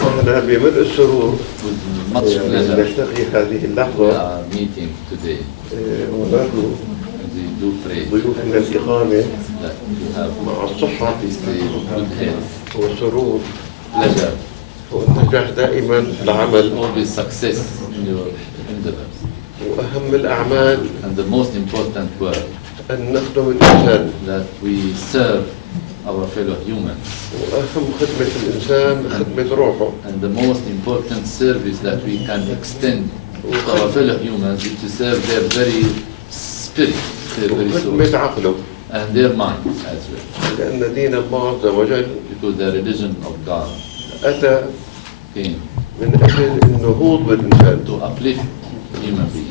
أهلا بملء السرور With much pleasure, نلتقي هذه we اللحظة are meeting today. ونرجو We do pray ضيوفنا الإقامة that you have مع الصحة happy stay, good health, والسرور pleasure, والنجاح دائما في العمل. always success in your endeavors. وأهم الأعمال And the most important word, أن نخدم الإنسان. that we serve our fellow humans. وأهم خدمة الإنسان خدمة روحه. And the most important service that we can extend to our fellow humans is to serve their very spirit, their very soul, وخدمة عقله. and their mind as well. لأن دين الله عز وجل Because the religion of God أتى came من أجل النهوض بالإنسان to uplift human beings,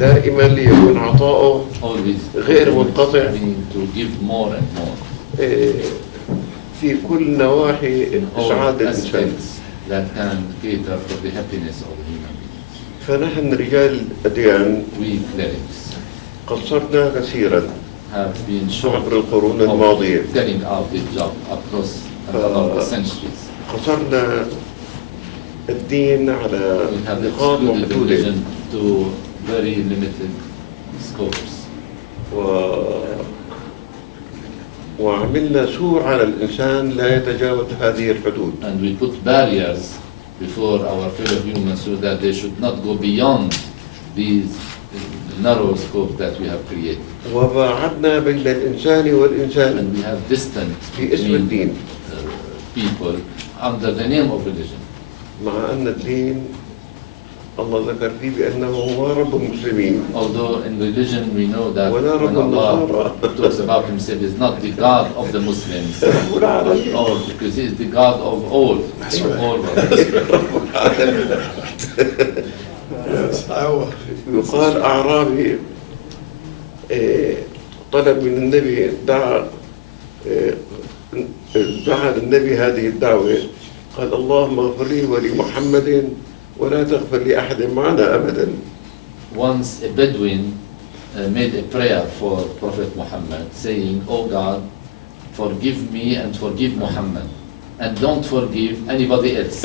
دائما ليكون عطاؤه always غير منقطع meaning to give more and more في كل نواحي in all إسعاد الإنسان. aspects that can cater for the happiness of the human beings. فنحن رجال الأديان We clerics قصرنا كثيرا have been short عبر القرون الماضية. of carrying out the job across the centuries. قصرنا الدين على We have نقاط excluded the محدودة religion to very limited scopes. وعملنا سور على الإنسان لا يتجاوز هذه الحدود. And we put barriers before our fellow humans so that they should not go beyond these narrow scopes that we have created. وباعدنا بين الإنسان والإنسان And we have distance في اسم between الدين. people under the name of religion. مع أن الدين الله ذكر فيه بأنه هو رب المسلمين. Although in religion we know that ولا when رب Allah النصارى. talks about himself, he's not the God of the Muslims, والعرب. or because he's the God of all. All يقال أعرابي طلب من النبي دعا للنبي هذه الدعوة قال اللهم اغفر لي ولمحمد ولا تغفر لأحد معنا أبدا. Once a Bedouin made a prayer for Prophet Muhammad saying, "Oh God, forgive me and forgive Muhammad, and don't forgive anybody else."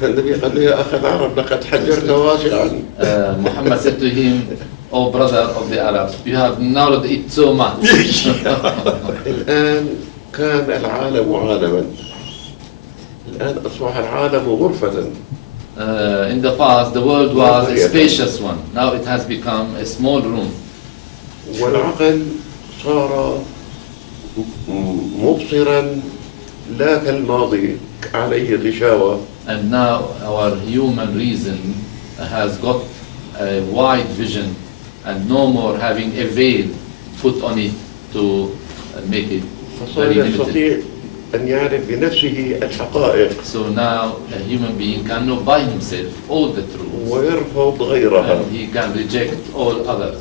فالنبي قال له يا أخي العرب لقد حجرت واسعا. Muhammad said to him, "Oh brother of the Arabs, you have narrowed it so much." الآن كان العالم عالما. الآن أصبح العالم غرفة. In the past, the world was a spacious one. Now it has become a small room. والعقل صار مبصرا لا كالماضي عليه غشاوة. And now our human reason has got a wide vision and no more having a veil put on it to make it فصار very limited. يستطيع أن يعرف بنفسه الحقائق So now a human being can know by himself all the truths ويرفض غيرها. and he can reject all others.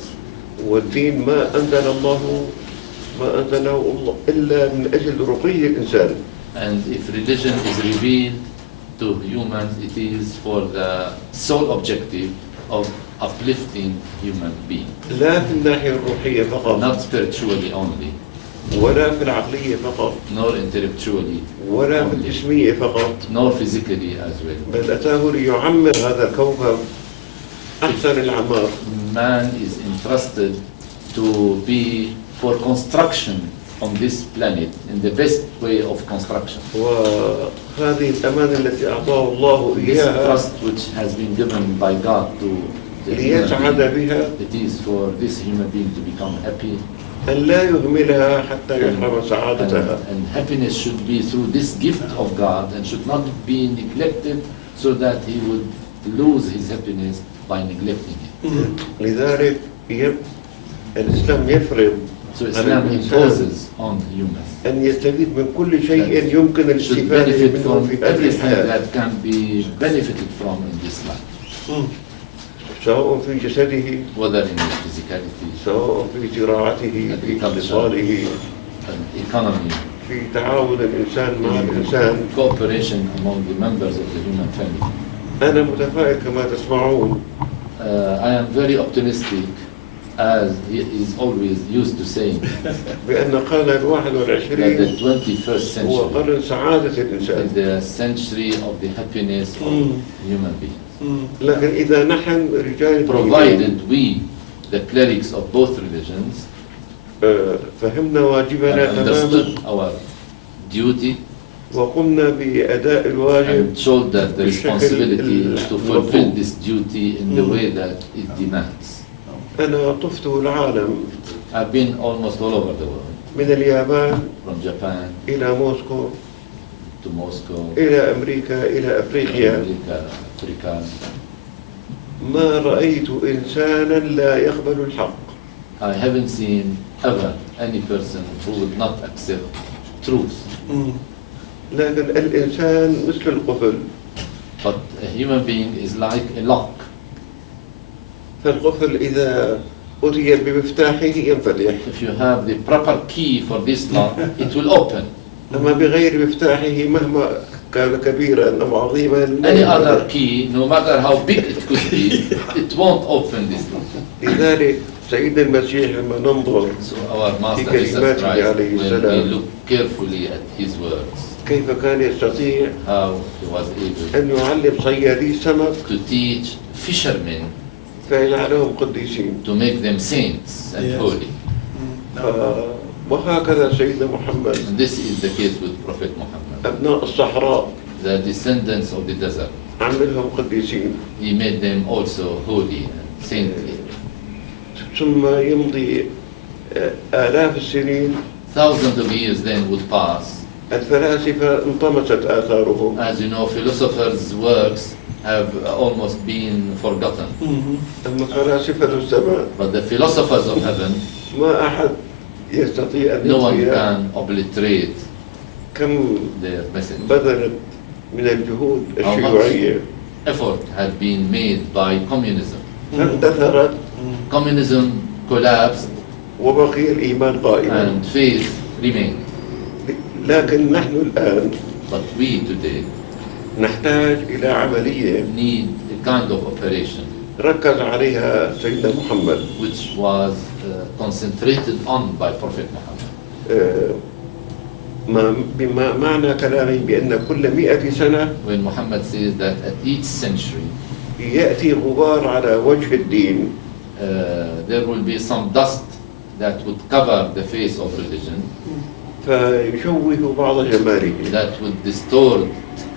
والدين ما أنزله الله إلا من أجل رقي الإنسان. And if religion is revealed to humans, it is for the sole objective of uplifting human beings, لا في الناحية الروحية فقط not spiritually only, ولا في العقلية فقط nor intellectually, ولا في الجسمية فقط nor physically as well. بل أتاه ليعمر هذا الكوكب أحسن العمار. Man is entrusted to be for construction on this planet in the best way of construction. وهذه الأمانة التي أعطاه الله This إياها trust which has been given by God to the human ليسعد being, بها it is for this human being to become happy. أن لا يهملها حتى يحرم سعادتها. And happiness should be through this gift of God and should not be neglected so that he would lose his happiness by neglecting it. لذلك الإسلام يفرض So على Islam الإنسان imposes on humans أن يستفيد من كل شيء يمكن should الاستفادة benefit منه from في هذه everything الحياة that can be benefited from in this life, سواء في جسده whether in his physicality, سواء في زراعته في اقتصاده and economy, في تعاون الإنسان مع الإنسان. cooperation among the members of the human family. أنا متفائل كما تسمعون I am very optimistic, as he is always used to saying, بأن القرن الواحد that والعشرين the 21st هو century قرن سعادة الإنسان. is the century of the happiness of human beings. لكن إذا نحن رجال الدين Provided we, the clerics of both religions, فهمنا have واجبنا تماما understood our duty وقمنا بأداء الواجب and shouldered the بالشكل responsibility to fulfill المطلوب. this duty in the way that it demands. أنا طفت العالم I've been almost all over the world, من اليابان from Japan إلى موسكو to Moscow, إلى أمريكا إلى أفريقيا. America, Africa. ما رأيت إنسانا لا يقبل الحق. I haven't seen ever any person who would not accept truth. لكن الإنسان مثل القفل. But a human being is like a lock. فالقفل إذا أتي بمفتاحه ينفتح. If you have the proper key for this lock, it will open. أما بغير مفتاحه مهما كان كبيرا أو عظيما لا Any ينفتح. other key, no matter how big it could be, it won't open this lock. لذلك سيدنا المسيح لما ننظر So our Master في Jesus كلماته Christ, عليه when we السلام look carefully at his words, كيف كان يستطيع how he was able أن يعلم صيادي السمك to teach fishermen فيجعلهم قديسين. to make them saints and Yes. holy. وهكذا سيدنا محمد And this is the case with Prophet Muhammad. أبناء الصحراء The descendants of the desert, عملهم قديسين. he made them also holy and saintly. ثم يمضي آلاف السنين. Thousands of years then would pass. الفلاسفة انطمست آثارهم. As you know, philosophers' works have almost been forgotten. أما فلاسفة السماء But the philosophers of heaven, ما أحد يستطيع أن no one ينسي can obliterate كم their message. بذلت من الجهود How much الشيوعية. effort had been made by communism. فاندثرت Communism collapsed وبقي الإيمان قائما. and faith remained. لكن نحن الآن But we today نحتاج إلى عملية need a kind of operation ركز عليها سيدنا محمد. which was concentrated on by Prophet Muhammad. بما معنى كلامي بأن كل 100 سنة When Muhammad says that at each century يأتي غبار على وجه الدين there will be some dust that would cover the face of religion فيشوه بعض جماله. that would distort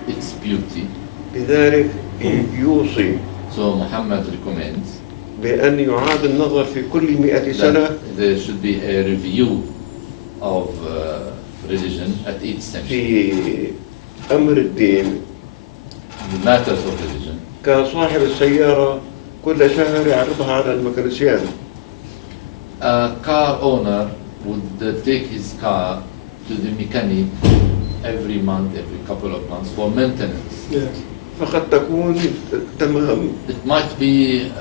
its beauty. لذلك يوصي So Muhammad recommends بأن يعاد النظر في كل 100 سنة that there should be a review of religion at each century. في أمر الدين. The matters of religion. كان صاحب السيارة كل شهر يعرضها على الميكانيسيان. A car owner would take his car to the mechanic every month, every couple of months for maintenance. فقد تكون تمام It might be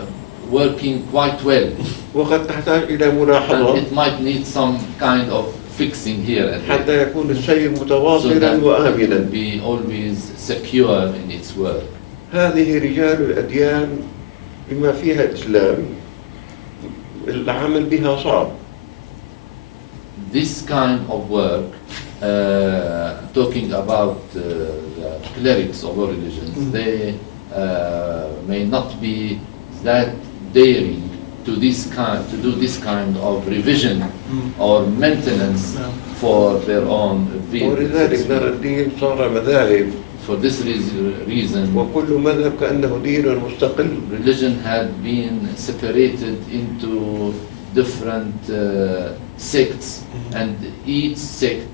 working quite well, وقد تحتاج إلى and ملاحظة it might need some kind of fixing here and there, حتى يكون السير so متواصلا that it وآمنا. will be always secure in its work. هذه رجال الأديان بما فيها الإسلام العمل بها صعب. This kind of work, talking about the clerics of all religions, they may not be that daring to do this kind of revision or maintenance for their own ولذلك نرى views. الدين صار مذاهب For this reason, وكل مذهب كأنه دين مستقل. religion had been separated into different sects, and each sect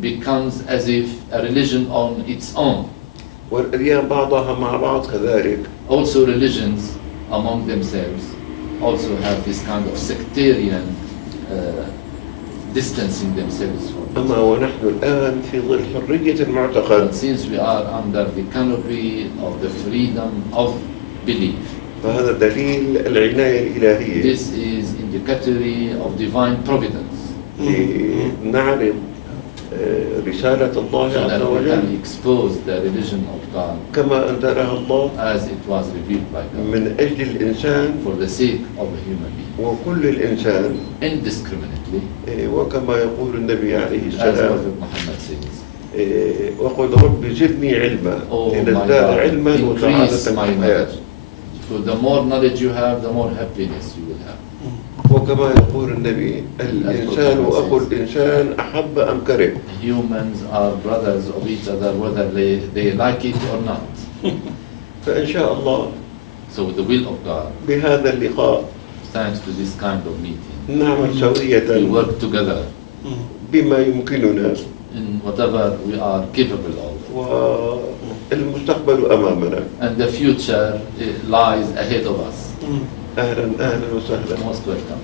becomes as if a religion on its own. والأديان بعضها مع بعض كذلك. Also religions among themselves also have this kind of sectarian distancing themselves from it. أما ونحن الآن في ظل حرية المعتقد But since we are under the canopy of the freedom of belief, فهذا دليل العناية الإلهية. this is indicatory of divine providence. لنعرض رسالة الله so عز that we وجل can expose the religion of God كما أنزلها الله as it was revealed by God من أجل الإنسان for the sake of a human being, وكل الإنسان indiscriminately, وكما يقول النبي عليه as السلام Prophet Muhammad says. وقل رب زدني علما Oh my لنزداد God, علما increase وسعادة my في الحياة knowledge. So the more knowledge you have, the more happiness you will have. وكما يقول النبي الإنسان أخو الإنسان أحب أم كره. Humans are brothers of each other, whether they like it or not. فإن شاء الله So with the will of God, بهذا اللقاء thanks to this kind of meeting, نعمل we سوية work together بما يمكننا in whatever we are capable of. والمستقبل أمامنا. And the future lies ahead of us. أهلا أهلا وسهلا. Most welcome.